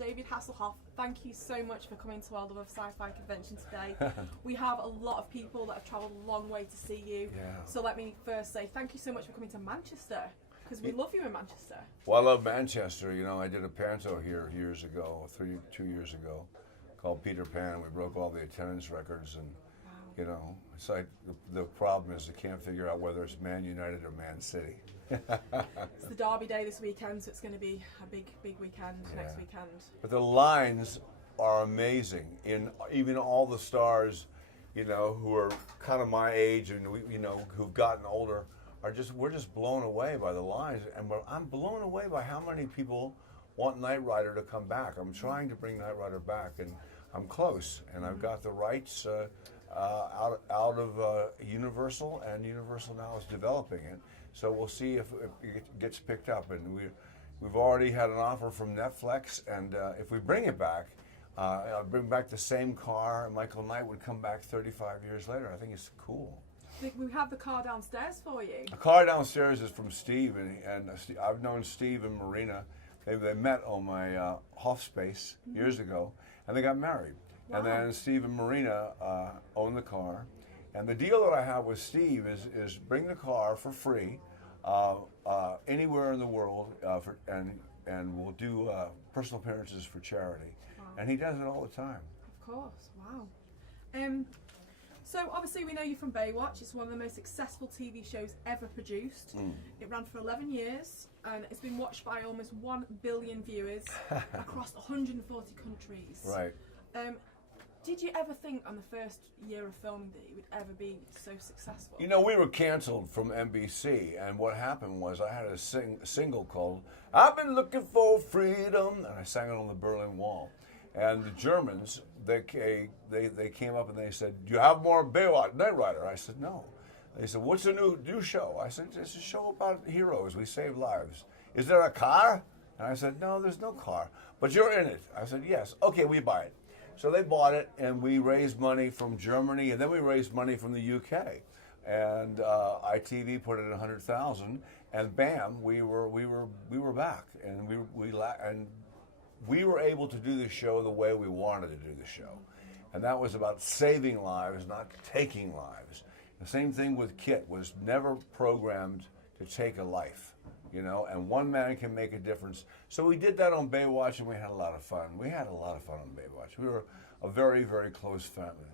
David Hasselhoff, thank you so much for coming to our Love of Sci-Fi convention today. We have a lot of people that have travelled a long way to see you. Yeah. So let me first say thank you so much for coming to Manchester, because we love you in Manchester. Well, I love Manchester. You know, I did a panto here years ago, 2 years ago, called Peter Pan. We broke all the attendance records, and you know, it's like the problem is they can't figure out whether it's Man United or Man City. It's the Derby Day this weekend, so it's going to be a big weekend next weekend. But the lines are amazing. In even all the stars, you know, who are kind of my age and you know, who've gotten older, we're just blown away by the lines, and I'm blown away by how many people want Knight Rider to come back. I'm trying to bring Knight Rider back, and I'm close, and I've got the rights out of Universal, and Universal now is developing it. So we'll see if it gets picked up, and we've already had an offer from Netflix, and if we bring it back, I'll bring back the same car. Michael Knight would come back 35 years later. I think it's cool. We have the car downstairs for you. The car downstairs is from Steve, and I've known Steve and Marina. They met on my Hoff Space years ago, and they got married. Wow. And then Steve and Marina own the car. And the deal that I have with Steve is bring the car for free anywhere in the world, and we'll do personal appearances for charity. Wow. And he does it all the time. Of course, wow. So obviously we know you from Baywatch. It's one of the most successful TV shows ever produced. It ran for 11 years and it's been watched by almost 1 billion viewers across 140 countries. Right. Did you ever think on the first year of filming that it would ever be so successful? You know, we were canceled from NBC, and what happened was I had a single called "I've Been Looking for Freedom," and I sang it on the Berlin Wall. And the Germans, they came up and they said, "Do you have more Baywatch, Knight Rider?" I said, "No." They said, "What's the new show?" I said, "It's a show about heroes. We save lives. Is there a car?" And I said, "No, there's no car. But you're in it." I said, "Yes." "Okay, we buy it." So they bought it, and we raised money from Germany, and then we raised money from the UK. And ITV put in 100,000, and bam, we were back, and we were able to do the show the way we wanted to do the show, and that was about saving lives, not taking lives. The same thing with Kit, was never programmed to take a life. You know, and one man can make a difference. So we did that on Baywatch, and we had a lot of fun. We had a lot of fun on Baywatch. We were a very, very close family.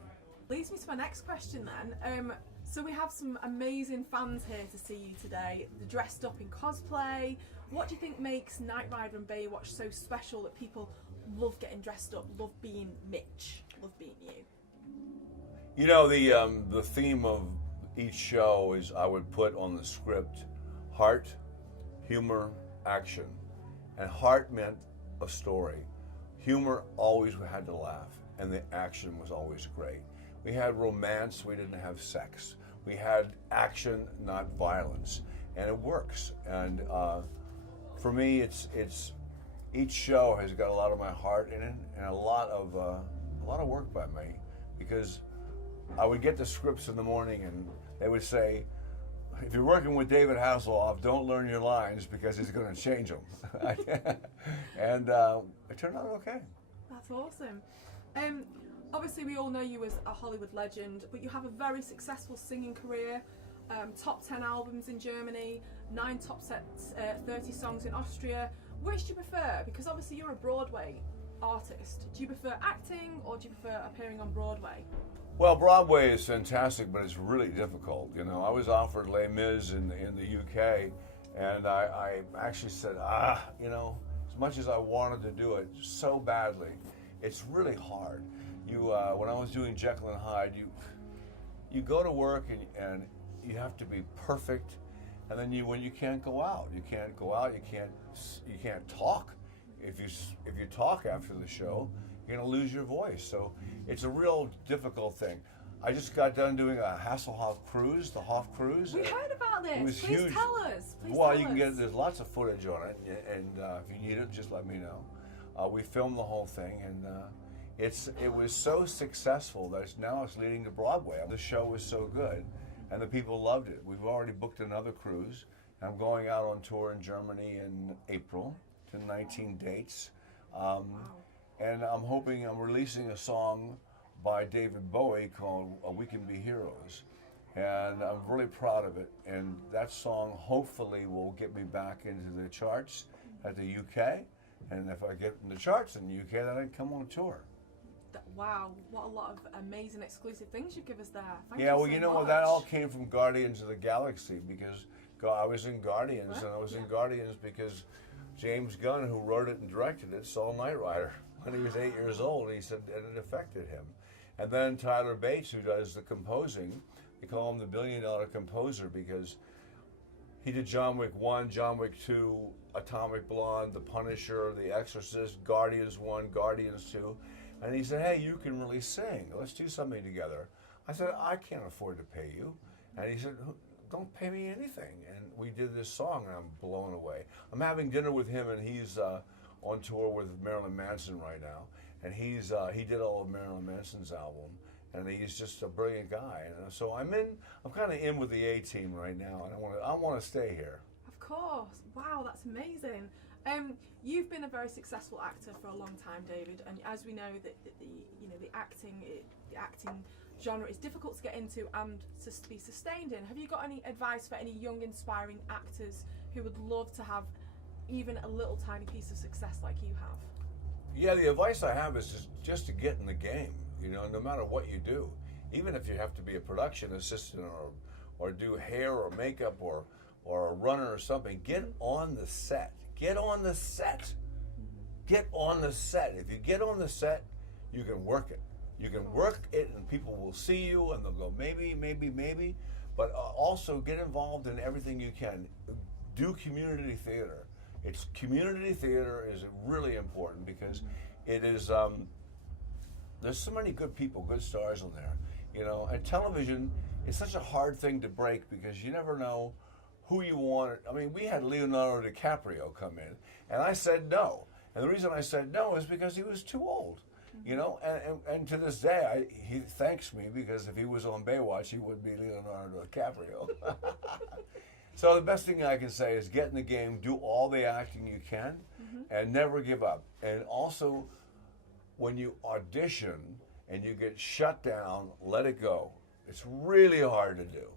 Leads me to my next question then. So we have some amazing fans here to see you today. They're dressed up in cosplay. What do you think makes Knight Rider and Baywatch so special that people love getting dressed up, love being Mitch, love being you? You know, the theme of each show is, I would put on the script, heart, humor, action. And heart meant a story. Humor always had to laugh, and the action was always great. We had romance, we didn't have sex. We had action, not violence, and it works. And for me, it's each show has got a lot of my heart in it, and a lot of work by me, because I would get the scripts in the morning, and they would say, "If you're working with David Hasselhoff, don't learn your lines because he's going to change them." And it turned out okay. That's awesome. Obviously, we all know you as a Hollywood legend, but you have a very successful singing career. Top 10 albums in Germany, 9 top sets, 30 songs in Austria. Which do you prefer? Because obviously you're a Broadway artist. Do you prefer acting, or do you prefer appearing on Broadway? Well, Broadway is fantastic, but it's really difficult. You know, I was offered Les Mis in the UK, and I actually said, you know, as much as I wanted to do it so badly, it's really hard. When I was doing Jekyll and Hyde, you go to work and you have to be perfect, and then when you can't go out, you can't talk. If you talk after the show, you're going to lose your voice. So it's a real difficult thing. I just got done doing a Hasselhoff cruise, the Hoff cruise. We heard about this. It was Please huge. tell us. Please well, tell you can us. get, there's lots of footage on it, and if you need it, just let me know. We filmed the whole thing, and it was so successful that now it's leading to Broadway. The show was so good, and the people loved it. We've already booked another cruise. I'm going out on tour in Germany in April to 19 dates. And I'm hoping I'm releasing a song by David Bowie called We Can Be Heroes. And I'm really proud of it. And that song hopefully will get me back into the charts at the UK. And if I get in the charts in the UK, then I can come on tour. Wow, what a lot of amazing exclusive things you give us there. Thank Yeah, you well, so you know much. what? That all came from Guardians of the Galaxy because I was in Guardians, and I was in Guardians because James Gunn, who wrote it and directed it, saw Knight Rider when he was 8 years old. And he said, and it affected him. And then Tyler Bates, who does the composing, they call him the $1 billion composer because he did John Wick 1, John Wick 2, Atomic Blonde, The Punisher, The Exorcist, Guardians 1, Guardians 2. And he said, hey, you can really sing. Let's do something together. I said, I can't afford to pay you. And he said, don't pay me anything. And we did this song, and I'm blown away. I'm having dinner with him, and he's on tour with Marilyn Manson right now. And he did all of Marilyn Manson's album. And he's just a brilliant guy. And so I'm kind of in with the A-team right now, and I want to stay here. Of course. Wow, that's amazing. You've been a very successful actor for a long time, David, and as we know, the acting genre is difficult to get into and to be sustained in. Have you got any advice for any young, inspiring actors who would love to have even a little tiny piece of success like you have? Yeah, the advice I have is just to get in the game. No matter what you do, even if you have to be a production assistant or do hair or makeup or a runner or something, get on the set. Get on the set. Get on the set. If you get on the set, you can work it. You can work it and people will see you and they'll go, maybe, maybe, maybe. But also get involved in everything you can. Do community theater. Community theater is really important because it is, there's so many good people, good stars on there. And television is such a hard thing to break because you never know who you want. I mean, we had Leonardo DiCaprio come in, and I said no. And the reason I said no is because he was too old, and to this day, he thanks me because if he was on Baywatch, he would be Leonardo DiCaprio. So the best thing I can say is get in the game, do all the acting you can, and never give up. And also, when you audition and you get shut down, let it go. It's really hard to do.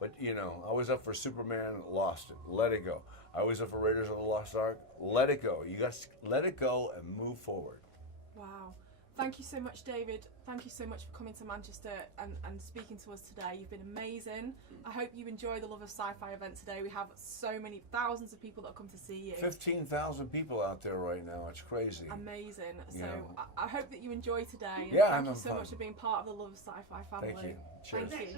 But, I was up for Superman, lost it. Let it go. I was up for Raiders of the Lost Ark. Let it go. You got to let it go and move forward. Wow. Thank you so much, David. Thank you so much for coming to Manchester and speaking to us today. You've been amazing. I hope you enjoy the Love of Sci-Fi event today. We have so many thousands of people that come to see you. 15,000 people out there right now. It's crazy. Amazing. So I hope that you enjoy today. And yeah, thank you so much for being part of the Love of Sci-Fi family. Thank you. Cheers. Thank you.